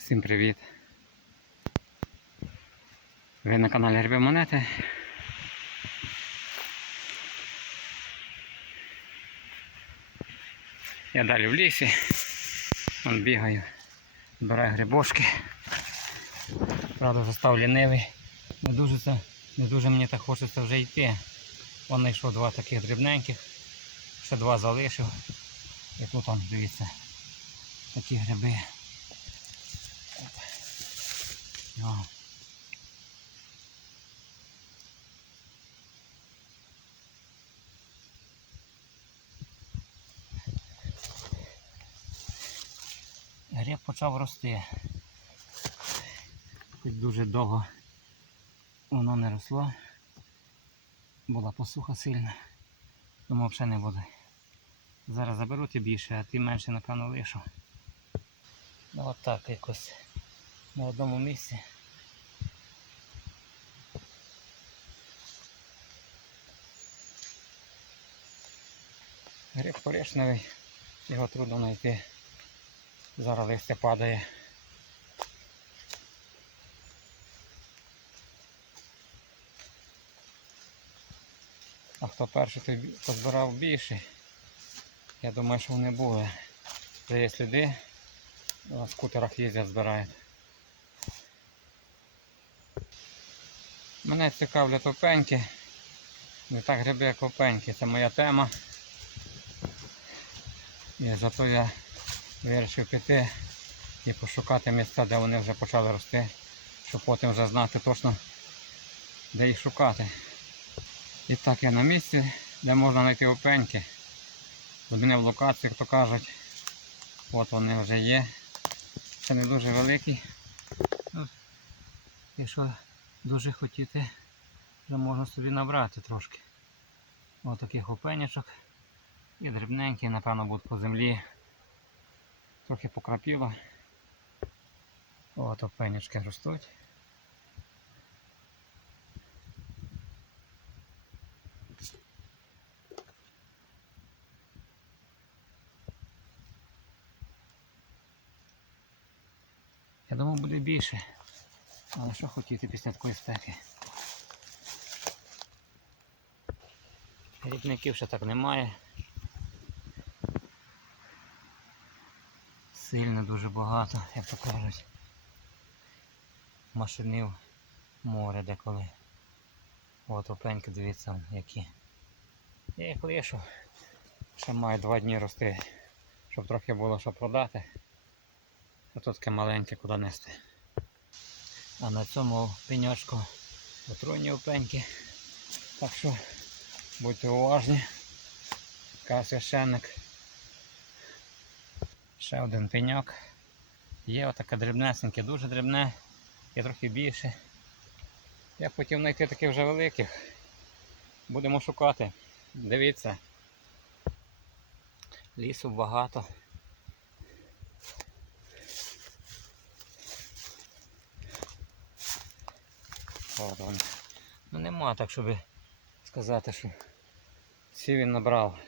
Всім привіт! Ви на каналі Гриби Монети. Я далі в лісі. Вон бігаю, збираю грибочки. Правда, вже став лінивий. Не дуже, це, не дуже мені так хочеться вже йти. Вон знайшов два таких дрібненьких. Ще два залишив. І тут он, дивіться, такі гриби. О. Гриб почав рости. Хоч дуже довго воно не росло. Була посуха сильна, тому взагалі не буде. Зараз заберу ті більше, а ти менше, напевно, лишу. Ну от так якось на одному місці. Гриб коричневий, його трудно знайти. Зараз листя падає. А хто перший, той позбирав більше. Я думаю, що вони були. Вже є сліди, на скутерах їздять, збирають. Мене цікавлять опеньки. Не так гриби, як опеньки. Це моя тема. І зато я вирішив піти і пошукати місця, де вони вже почали рости, щоб потім вже знати точно, де їх шукати. І так я на місці, де можна знайти опеньки. Вони в локації, як кажуть. От вони вже є. Це не дуже великі. Ну, якщо дуже хотіти, вже можна собі набрати трошки. Ось таких опенячок. І дрібненькі, напевно, будуть по землі. Трохи покрапіло. От опенячки ростуть. Я думав буде більше. Але що хотіти після такої спеки? Рібників ще так немає. Сильно дуже багато, як то кажуть. Машинив море деколи. От опеньки, дивіться, які. Я їх лишу. Ще маю два дні рости, щоб трохи було що продати. А тут таке маленьке куди нести. А на цьому пеньочку отруйні опеньки. Так що будьте уважні. Така священник. Ще один пеньок. Є отаке дрібнесеньке, дуже дрібне, є трохи більше. Я хотів знайти таких вже великих. Будемо шукати. Дивіться. Лісу багато. От. Ну нема так, щоб сказати, що всі він набрав.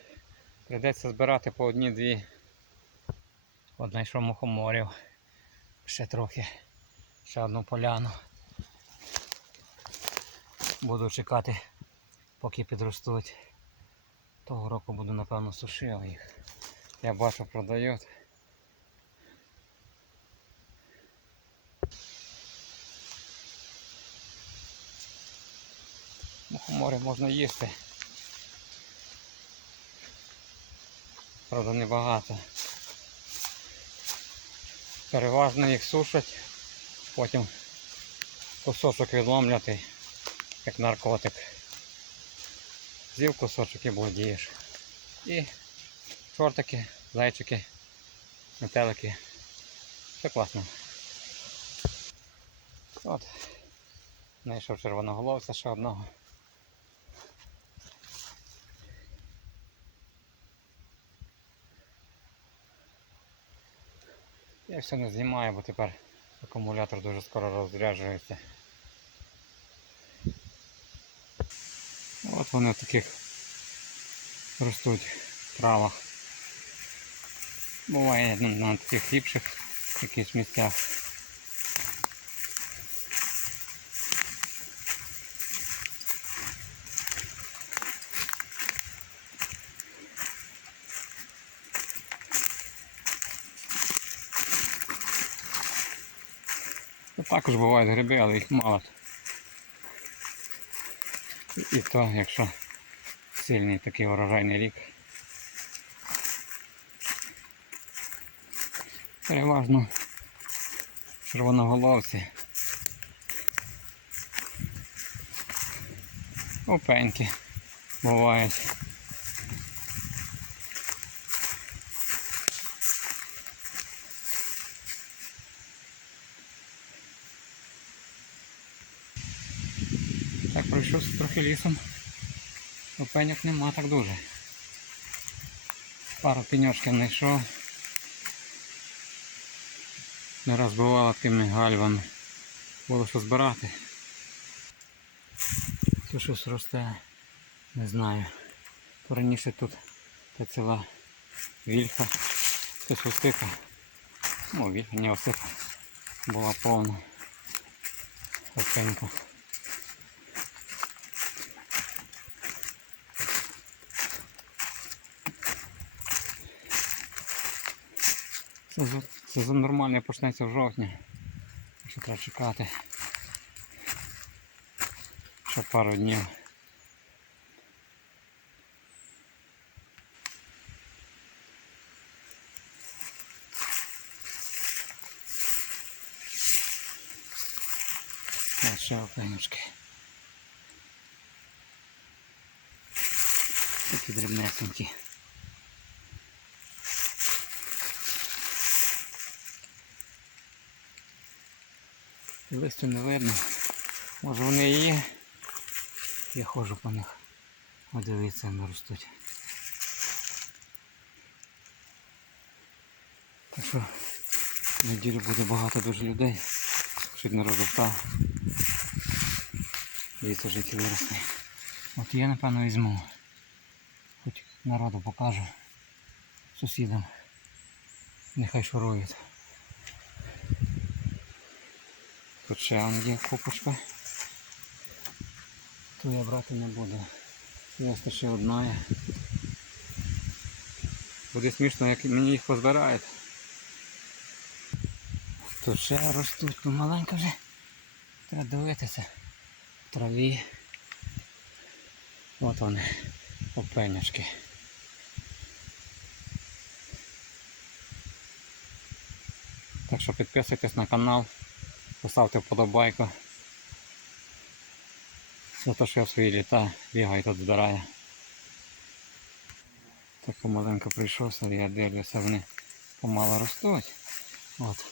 Прийдеться збирати по одній-дві. От знайшов мухоморів. Ще трохи. Ще одну поляну. Буду чекати, поки підростуть. Того року буду, напевно, сушив їх. Я бачу, продають. Мухомори можна їсти. Правда, небагато. Переважно їх сушать, потім кусочок відломляти, як наркотик. З'їв кусочок і будієш. І чортики, зайчики, метелики. Все класно. От. Знайшов червоноголовця ще одного. Я все не знімаю, бо тепер акумулятор дуже скоро розряджується. От вони в таких ростуть травах. Буває на, таких ліпших якихось місцях. Також бувають гриби, але їх мало. І то, якщо сильний такий урожайний рік. Переважно червоноголовці. Опеньки бувають. Так, пройшовся трохи лісом. Опеньок нема так дуже. Пару пеньочків знайшов. Не розбивала такими гальвами. Було що збирати. Це щось росте, не знаю. То раніше тут та ціла вільха, це осика. Ну, вільха, не осика. Була повна. Опенька. Сезон, сезон нормальний почнеться в жовтні. Ще треба чекати. Ще пару днів. Ось ще опенюшки. Такі дрібнесенькі. Листю не видно. Може вони і є. Я ходжу по них. О, дивіться, вони ростуть. Так що в неділю буде багато дуже людей. Чуть народу встав. Дивіться, вже які виросли. От я напевно візьму. Хоч народу покажу сусідам. Нехай шурують. Тут ще он є купочка. Ту я брати не буду. Є ще одна. Буде смішно, як мені їх позбирають. Тут ще ростуть, ну маленько вже. Треба дивитися. В траві. От вони, опенячки. Так що підписуйтесь на канал. Поставте вподобайку. За те, що я в свої літа бігаю тут збираю. Так помаленьку прийшовся, я дивлюся, вони помало ростуть. От.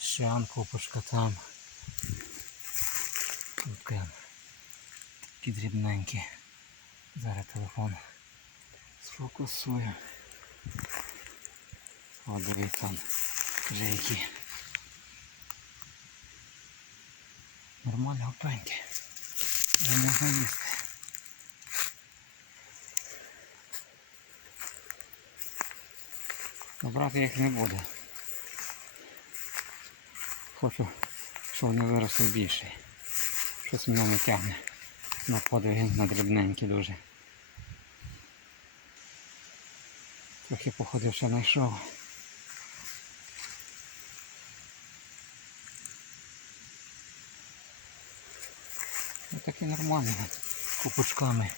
Щан, купочка там. Тут такі дрібненькі. Зараз телефон сфокусую. О, дивіться, вже які. Нормально опеньки. Я знаю їсти. Брати їх не буде. Хочу, щоб вони виросли більше. Щось мене не тягне на подвиги на дрібненькі дуже. Трохи походив, ще знайшов. Ну такі нормальні купочками.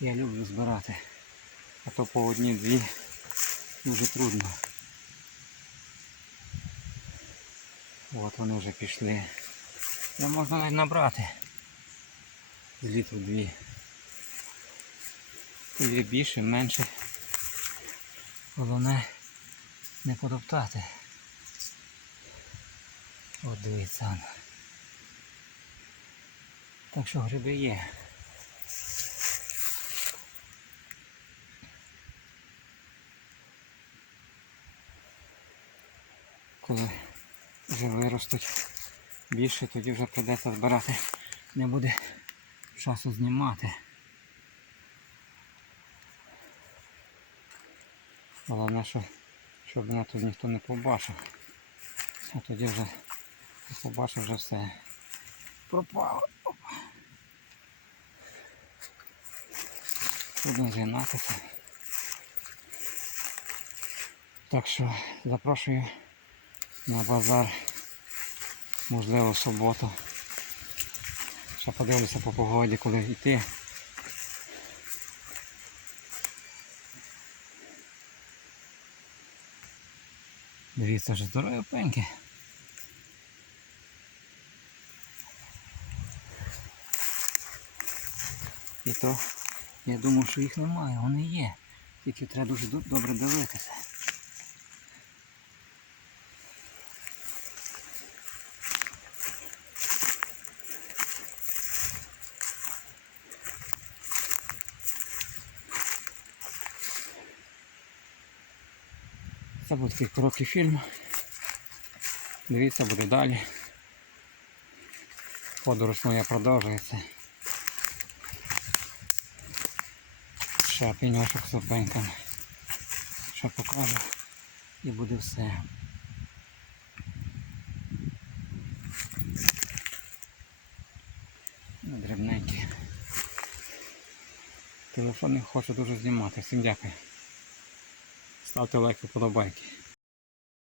Я люблю збирати. А то по одній-дві дуже трудно. От вони вже пішли. Не можна навіть набрати. З літру дві. Більше, менше. Головне не подоптати. От дивіться. Так що гриби є. Коли вже виростуть більше, тоді вже прийдеться збирати. Не буде часу знімати. Головне, що, щоб мене тут ніхто не побачив. А тоді вже побачив вже все. Пропало. Будемо займатися. Так що запрошую на базар Можливо, в суботу. Ще подивлюся по погоді, коли йти. Дивіться, вже здорові пеньки. І то я думав, що їх немає, вони є. Тільки треба дуже добре дивитися. Це був такий короткий фільм. Дивіться, буде далі. Подорож моя продовжується. Ще пеньочок з опеньками. Ще покажу. І буде все. Ну, Дрібненькі. Телефон не хочу дуже знімати. Всім дякую. Ставте лайки, вподобайки.